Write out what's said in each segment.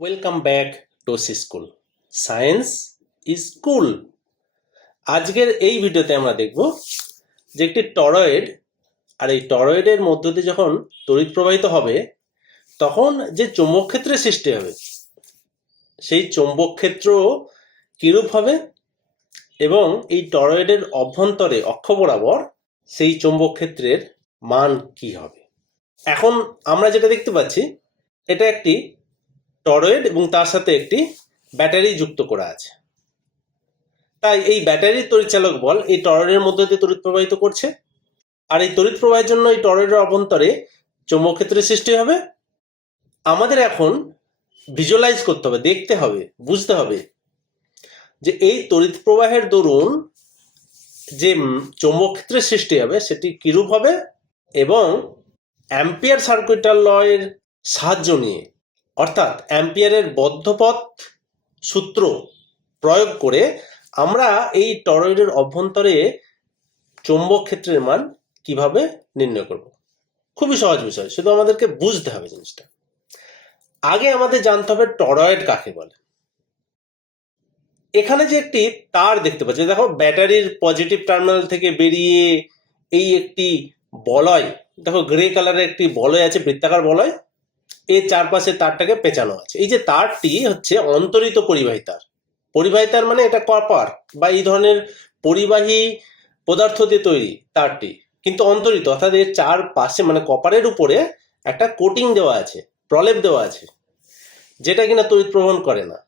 Welcome back to school. Science is cool. আজকের এই ভিডিওতে আমরা দেখব যে একটি টরয়েড আর এই টরয়েডের মধ্য দিয়ে যখন তড়িৎ প্রবাহিত হবে তখন যে চৌম্বক ক্ষেত্রের সৃষ্টি হবে সেই চৌম্বক ক্ষেত্র কিরূপ হবে এবং এই টরয়েডের অভ্যন্তরে অক্ষ বরাবর সেই চৌম্বক ক্ষেত্রের মান কি হবে। এখন আমরা যেটা দেখতে পাচ্ছি এটা একটি টরয়েড এবং তার সাথে একটি ব্যাটারি যুক্ত করা আছে। তাই এই ব্যাটারির তড়িৎচালক বল এই টরয়েডের মধ্যে দিয়ে তড়িৎ প্রবাহিত করছে আর এই তড়িৎ প্রবাহের জন্য এই টরয়েডের অভ্যন্তরে চৌম্বক ক্ষেত্রের সৃষ্টি হবে। আমাদের এখন ভিজুয়ালাইজ করতে হবে, দেখতে হবে, বুঝতে হবে যে এই তড়িৎ প্রবাহের দরুন যে চৌম্বক ক্ষেত্রের সৃষ্টি হবে সেটি কিরূপ হবে এবং অ্যাম্পিয়ার সার্কিটাল লয়ের সাহায্য নিয়ে অর্থাৎ অ্যাম্পিয়ারের বদ্ধপথ সূত্র প্রয়োগ করে আমরা এই টরয়েডের অভ্যন্তরে চৌম্বক ক্ষেত্রের মান কিভাবে নির্ণয় করব। খুবই সহজ বিষয়, শুধু আমাদেরকে বুঝতে হবে জিনিসটা। আগে আমাদের জানতে হবে টরয়েড কাকে বলে। এখানে যে একটি তার দেখতে পাচ্ছি, দেখো ব্যাটারির পজিটিভ টার্মিনাল থেকে বেরিয়ে এই একটি বলয়, দেখো গ্রে কালারের একটি বলয় আছে, বৃত্তাকার বলয়, এর চারপাশে তারটাকে পেঁচানো আছে। এই যে তারটি হচ্ছে অন্তরিত পরিবাহী তার। পরিবাহী তার মানে এটা কপার বা এই ধরনের পরিবাহী পদার্থ দিয়ে তৈরি তারটি, কিন্তু অন্তরিত অর্থাৎ এর চারপাশে মানে কপারের উপরে একটা কোটিং দেওয়া আছে, প্রলেপ দেওয়া আছে, যেটা কিনা তড়িৎ প্রবহন করে না।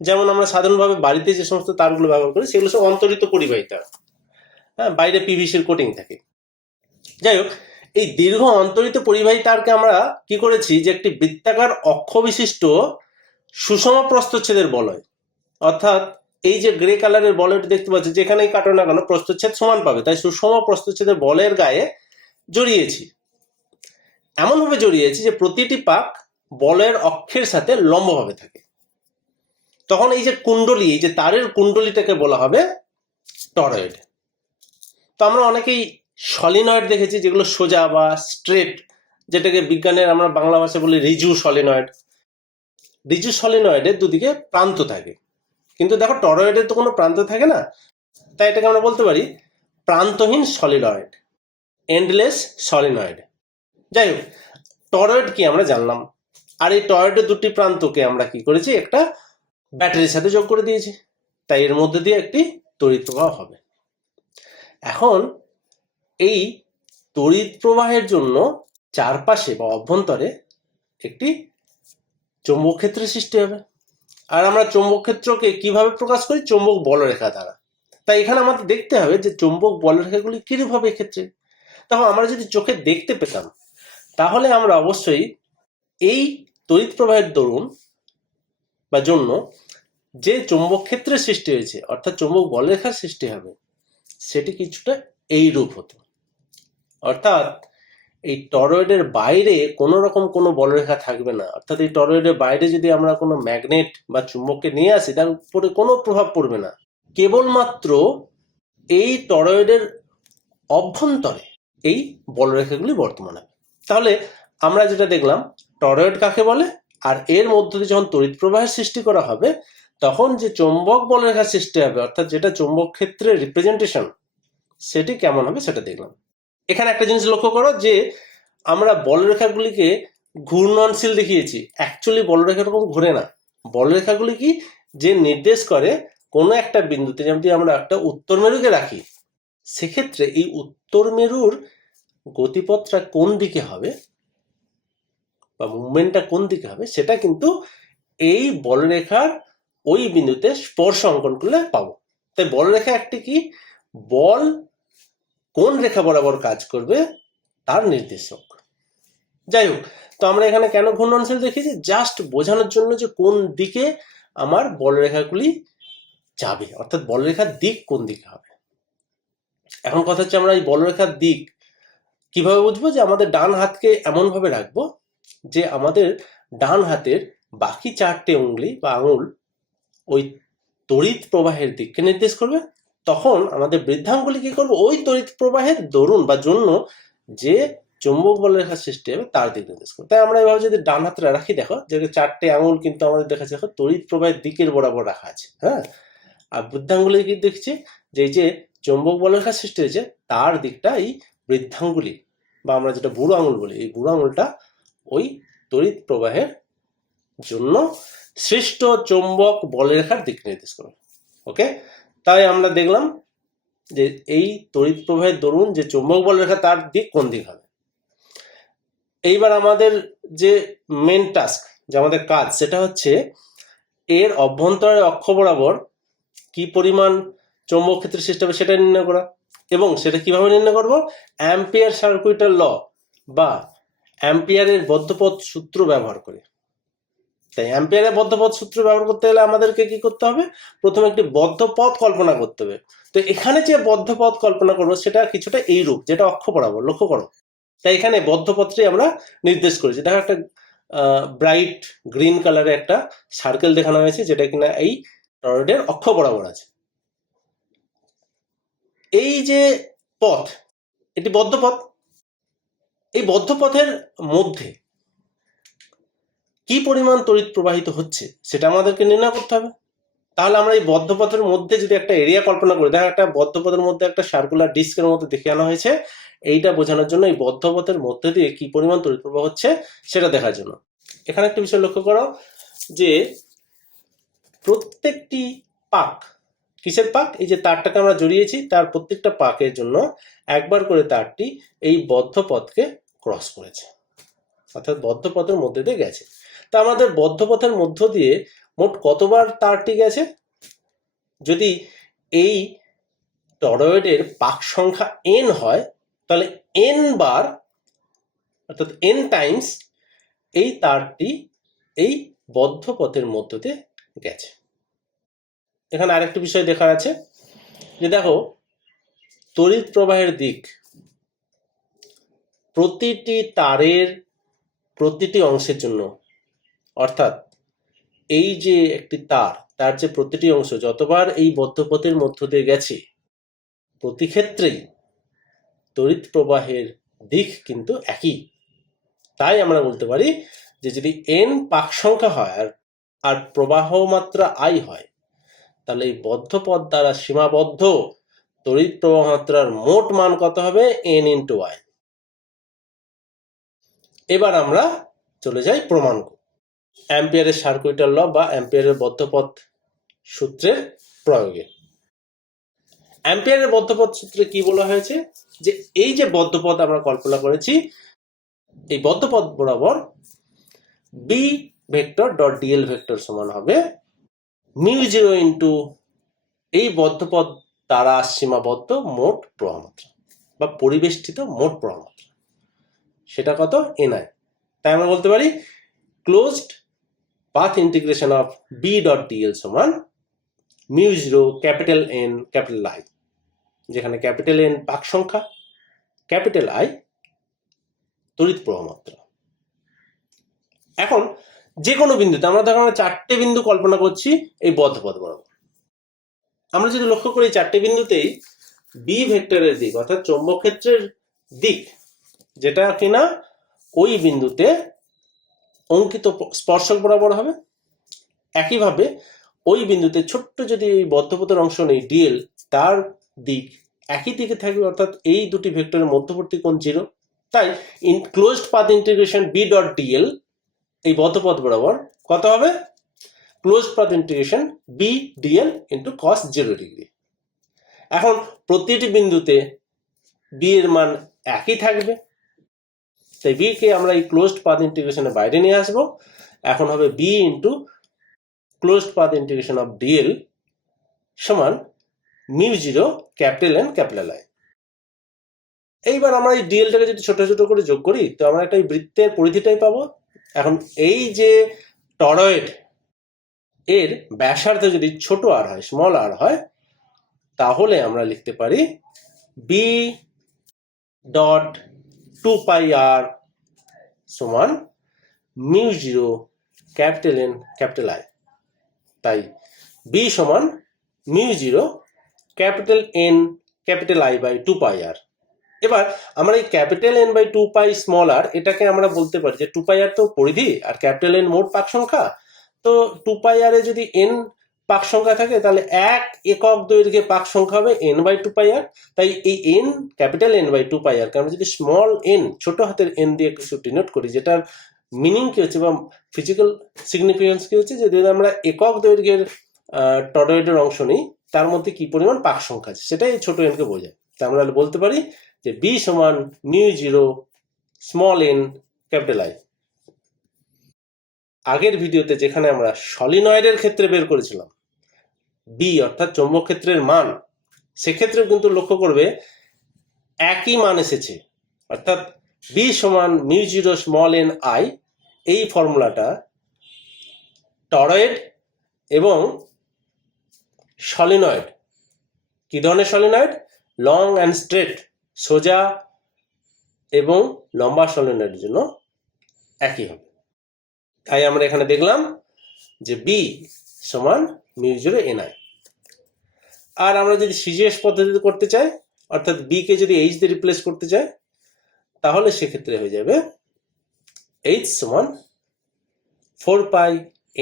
যেমন আমরা সাধারণভাবে বাড়িতে যে সমস্ত তারগুলো ব্যবহার করি সেগুলো সব অন্তরিত পরিবাহী তার। হ্যাঁ, বাইরে পিভিসির কোটিং থাকে। যাই হোক, এই দীর্ঘ অন্তরিত পরিবাহী তারকে আমরা কি করেছি যে একটি বৃত্তাকার অক্ষ বিশিষ্ট সুষম প্রস্থচ্ছেদের বলয়, অর্থাৎ এই যে গ্রে কালারের বলয়টি দেখতে পাচ্ছি, যেখানেই কাটো না কেন প্রস্থচ্ছেদ সমান পাবে, তাই সুষম প্রস্থচ্ছেদের বলয়ের গায়ে জড়িয়েছি। এমনভাবে জড়িয়েছি যে প্রতিটি পাক বলয়ের অক্ষের সাথে লম্বভাবে থাকে। তখন এই যে কুণ্ডলী, এই যে তারের কুণ্ডলীটাকে বলা হবে টরয়েড। তো আমরা অনেকেই সলিনয়েড দেখেছি যেগুলো সোজা বা স্ট্রেট, যেটাকে বিজ্ঞানের আমরা বাংলা ভাষায় বলি রিজু সলিনয়েড। রিজু সলিনয়েডের দুদিকে প্রান্ত থাকে, কিন্তু দেখো টরয়েডের তো কোনো প্রান্ত থাকে না, তাই এটাকে আমরা বলতে পারি প্রান্তহীন সলিনয়েড, এন্ডলেস সলিনয়েড। যাই হোক, টরয়েড কি আমরা জানলাম, আর এই টরয়েডের দুটি প্রান্তকে আমরা কি করেছি, একটা ব্যাটারির সাথে যোগ করে দিয়েছি, তাই এর মধ্যে দিয়ে একটি তড়িৎ প্রবাহ হবে। এখন এই তড়িৎ প্রবাহের জন্য চারপাশে বা অভ্যন্তরে একটি চৌম্বক ক্ষেত্রের সৃষ্টি হবে। আর আমরা চৌম্বক ক্ষেত্রকে কিভাবে প্রকাশ করি? চৌম্বক বলরেখা দ্বারা। তাই এখানে আমাদের দেখতে হবে যে চৌম্বক বলরেখাগুলি কিরূপ হবে এক্ষেত্রে। তখন আমরা যদি চোখে দেখতে পেতাম তাহলে আমরা অবশ্যই এই তড়িৎ প্রবাহের দরুন বা জন্য যে চৌম্বক ক্ষেত্রের সৃষ্টি হয়েছে অর্থাৎ চৌম্বক বলরেখার সৃষ্টি হবে সেটি কিছুটা এই রূপ হতো। অর্থাৎ এই টরয়েডের বাইরে কোনো রকম কোনো বলরেখা থাকবে না, অর্থাৎ এই টরয়েডের বাইরে যদি আমরা কোনো ম্যাগনেট বা চুম্বককে নিয়ে আসি তার উপরে কোনো প্রভাব পড়বে না, কেবলমাত্র এই টরয়েডের অভ্যন্তরে এই বলরেখাগুলি বর্তমান হবে। তাহলে আমরা যেটা দেখলাম টরয়েড কাকে বলে, আর এর মধ্য দিয়ে যখন তড়িৎ প্রবাহের সৃষ্টি করা হবে তখন যে চৌম্বক বলরেখার সৃষ্টি হবে অর্থাৎ যেটা চৌম্বক ক্ষেত্রের রিপ্রেজেন্টেশন সেটি কেমন হবে সেটা দেখলাম। এখানে একটা জিনিস লক্ষ্য করো যে আমরা বলরেখাগুলিকে ঘূর্ণনশীল দেখিয়েছি, অ্যাকচুয়ালি বলরেখা এরকম ঘুরে না। বলরেখাগুলি কি যে নির্দেশ করে কোনো একটা বিন্দুতে, যেমন আমরা একটা উত্তর মেরুকে রাখি, সেক্ষেত্রে এই উত্তর মেরুর গতিপথটা কোন দিকে হবে বা মুভমেন্টটা কোন দিকে হবে সেটা কিন্তু এই বলরেখার ওই বিন্দুতে স্পর্শ অঙ্কন করলে পাবো। তাই বলরেখা একটি কি বল কোন রেখা বরাবর কাজ করবে তার নির্দেশক। যাই হোক, তো আমরা এখানে কেন ঘূর্ণনশীল দেখিয়েছি? জাস্ট বোঝানোর জন্য যে কোন দিকে আমার বলরেখাগুলি যাবে, অর্থাৎ বলরেখার দিক কোন দিকে হবে। এখন কথা হচ্ছে আমরা এই বলরেখার দিক কিভাবে বুঝবো? যে আমাদের ডান হাতকে এমনভাবে রাখবো যে আমাদের ডান হাতের বাকি চারটে উঙ্গলি বা আঙুল ওই তড়িৎ প্রবাহের দিককে নির্দেশ করবে। তখন আমাদের বৃদ্ধাঙ্গুলি কি করবে? ওই তড়িৎ প্রবাহের দরুন বা জন্য যে চৌম্বক বলরেখার সৃষ্টি হবে তার দিক নির্দেশ করে। তাই আমরা এভাবে যদি ডান হাতটা রাখি, দেখো যে 4টে আঙুল কিন্তু আমাদের দেখাচ্ছে, দেখো তড়িৎ প্রবাহের দিকের বরাবর রাখা আছে, হ্যাঁ। আর বৃদ্ধাঙ্গুলি কি দেখছি, যে এই যে চৌম্বক বলরেখার সৃষ্টি হয়েছে তার দিকটা এই বৃদ্ধাঙ্গুলি বা আমরা যেটা বুড়ো আঙুল বলি, এই বুড়ো আঙুলটা ওই তড়িৎ প্রবাহের জন্য সৃষ্ট চৌম্বক বলরেখার দিক নির্দেশ করে। ওকে, তাই আমরা দেখলাম যে এই তড়িৎ প্রবাহের দরুন যে চৌম্বক বলরেখা তার দিক কোন দিক হবে। এইবার আমাদের যে মেন টাস্ক, যে আমাদের কাজ, সেটা হচ্ছে এর অভ্যন্তরের অক্ষ বরাবর কি পরিমাণ চৌম্বক ক্ষেত্রের সৃষ্টি হবে সেটা নির্ণয় করা। এবং সেটা কিভাবে নির্ণয় করব, অ্যাম্পিয়ার সার্কুইটাল ল বা অ্যাম্পিয়ারের বদ্ধপথ সূত্র ব্যবহার করে। তাই অ্যাম্পিয়ারের বদ্ধপথ সূত্র ব্যবহার করতে গেলে আমাদেরকে কি করতে হবে, প্রথমে একটি বদ্ধ পথ কল্পনা করতে হবে। তো এখানে যে বদ্ধ পথ কল্পনা করবো সেটা কিছুটা এই রূপ, যেটা অক্ষ বরাবর, লক্ষ্য করো। তাই এখানে বদ্ধ পথটি আমরা নির্দেশ করেছি। দেখো একটা ব্রাইট গ্রিন কালারে একটা সার্কেল দেখানো হয়েছে, যেটা কিনা এই টরয়েডের অক্ষ বরাবর আছে। এই যে পথ, এটি বদ্ধ পথ। এই বদ্ধ পথের মধ্যে কি পরিমাণ তড়িৎ প্রবাহিত হচ্ছে সেটা আমাদেরকে নির্ণয় করতে হবে। তাহলে আমরা এই বদ্ধ পথের মধ্যে যদি একটা এরিয়া কল্পনা করি, দেখো একটা বদ্ধ পথের মধ্যে একটা সার্কুলার ডিস্কের মধ্যে দেখে আনা হয়েছে, এইটা বোঝানোর জন্য এই বদ্ধ পথের মধ্যে দিয়ে কি পরিমাণ তড়িৎ প্রবাহ হচ্ছে সেটা দেখার জন্য। এখানে একটা বিষয় লক্ষ্য করো যে প্রত্যেকটি পাক, কিসের পাক, এই যে তারটাকে আমরা জড়িয়েছি তার প্রত্যেকটা পাকের জন্য একবার করে তারটি এই বদ্ধ পথকে ক্রস করেছে, অর্থাৎ বদ্ধ পথের মধ্যে দিয়ে গেছে। তা আমাদের বদ্ধ পথের মধ্য দিয়ে মোট কতবার তারটি গেছে, যদি এই টরয়েডের পাক সংখ্যা n হয়, তাহলে n বার, অর্থাৎ n টাইমস এই তারটি এই বদ্ধ পথের মধ্য দিয়ে গেছে। এখানে আরেকটি বিষয় দেখার আছে, যে দেখো তড়িৎ প্রবাহের দিক প্রতিটি তারের প্রতিটি অংশের জন্য, অর্থাৎ এই যে একটি তার, তার যে প্রতিটি অংশ যতবার এই বদ্ধ পথের মধ্য দিয়ে গেছে, প্রতি ক্ষেত্রেই তড়িৎ প্রবাহের দিক কিন্তু একই। তাই আমরা বলতে পারি যে যদি n পাক সংখ্যা হয় আর প্রবাহ মাত্রা i হয়, তাহলে এই বদ্ধ পথ দ্বারা সীমাবদ্ধ তড়িৎ প্রবাহ মাত্রার মোট মান কত হবে, n × i। এবার আমরা চলে যাই প্রমাণ, অ্যাম্পিয়ারের সার্কুইটাল ল বা অ্যাম্পিয়ারের বদ্ধপথ সূত্রের প্রয়োগে। অ্যাম্পিয়ারের বদ্ধপথ সূত্রে কি বলা হয়েছে, যে এই যে বদ্ধপথ আমরা কল্পনা করেছি, এই বদ্ধপথ বরাবর B vector dot DL vector সমান হবে μ0 ইন্টু এই বদ্ধপথ দ্বারা সীমাবদ্ধ মোট প্রবাহ মাত্রা বা পরিবেষ্টিত মোট প্রবাহ মাত্রা, সেটা কত, ni। তাই আমরা বলতে পারি closed path integration of B dot DL সমান μ0 ক্যাপিটাল N ক্যাপিটাল I, যেখানে ক্যাপিটাল N পাক সংখ্যা, ক্যাপিটাল I তড়িৎ প্রবাহ মাত্রা। এখন যে কোনো বিন্দুতে আমরা ধরো 4টে বিন্দু কল্পনা করছি এই বদ্ধপথ বরাবর। আমরা যদি লক্ষ্য করি 4টে বিন্দুতেই বি ভেক্টরের দিক, অর্থাৎ চৌম্বক ক্ষেত্রের দিক, যেটা কিনা ওই বিন্দুতে অঙ্কিত স্পর্শক বরাবর হবে। একইভাবে ওই বিন্দুতে ছোট্ট যদি এই বদ্ধপথের অংশ নেই ডিএল, তার দিক একই দিকে থাকবে, অর্থাৎ এই দুটি ভেক্টরের মধ্যবর্তী কোণ 0। তাই closed path integration B dot DL এই বদ্ধপথ বরাবর কত হবে, closed path integration B DL into cos 0 degree. এখন প্রতিটি বিন্দুতে বি এর মান একই থাকবে, তাই বি কে আমরা এই ক্লোজড পাথ ইন্টিগ্রেশনের বাইরে নিয়ে আসবো। এখন হবে B into closed path integration of DL সমান μ0 ক্যাপিটাল N ক্যাপিটাল I। এইবার আমরা এই ডিএলটাকে যদি ছোট ছোট করে যোগ করি, তো আমরা একটা বৃত্তের পরিধিটাই পাবো। এখন এই যে টরয়েড এর ব্যাসার্ধ যদি ছোট r হয়, স্মল r হয়, তাহলে আমরা লিখতে পারি বি ডট 2πr সমান μ0 ক্যাপিটাল N ক্যাপিটাল I। তাই বি সমান μ0 capital N capital I by 2πr। এবার আমরা এই capital N by 2 pi small R এটাকে আমরা বলতে পারি যে 2 পাই আর তো পরিধি আর ক্যাপিটাল এন মোট পাক সংখ্যা। তো 2 পাই আর এ যদি এন পাক সংখ্যা থাকে তাহলে এক একক দৈর্ঘ্যে পাক সংখ্যা হবে এন বাই 2 পাই আর। তাই এই এন ক্যাপিটাল এন বাই 2 পাই আর কে আমরা যদি স্মল এন ছোট হাতের এন দিয়ে কিছু ডিনোট করি, যেটার মিনিং কি হচ্ছে বা ফিজিক্যাল সিগনিফিকেন্স কি হচ্ছে, যে যদি আমরা একক দৈর্ঘ্যের টরয়েডের অংশ নিই তার মধ্যে কি পরিমাণ পাক সংখ্যা আছে সেটাই ছোট এন কে বোঝায়। তাই আমরা বলতে পারি যে বি সমান mu zero small N capital I. আগের ভিডিওতে যেখানে আমরা সলিনয়েডের ক্ষেত্রে বের করেছিলাম বি অর্থাৎ চৌম্বক ক্ষেত্রের মান, সেক্ষেত্রে কিন্তু লক্ষ্য করবে একই মান এসেছে, অর্থাৎ বি সমান mu zero small N I. এই ফর্মুলাটা টরয়েড এবং সলিনয়েড, কি ধরনের সলিনয়েড, লং অ্যান্ড স্ট্রেট, সোজা এবং লম্বা সলিনয়েডের জন্য একই হবে। তাই আমরা এখানে দেখলাম যে বি সমান মিউ জিরো এন আই। আর আমরা যদি সিজিএস পদ্ধতিতে করতে চাই, অর্থাৎ বি কে যদি এইচ দিয়ে রিপ্লেস করতে চাই, তাহলে সেক্ষেত্রে হয়ে যাবে এইচ সমান 4 পাই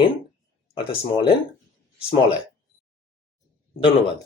এন অর্থাৎ স্মল এন স্মল আই। ধন্যবাদ।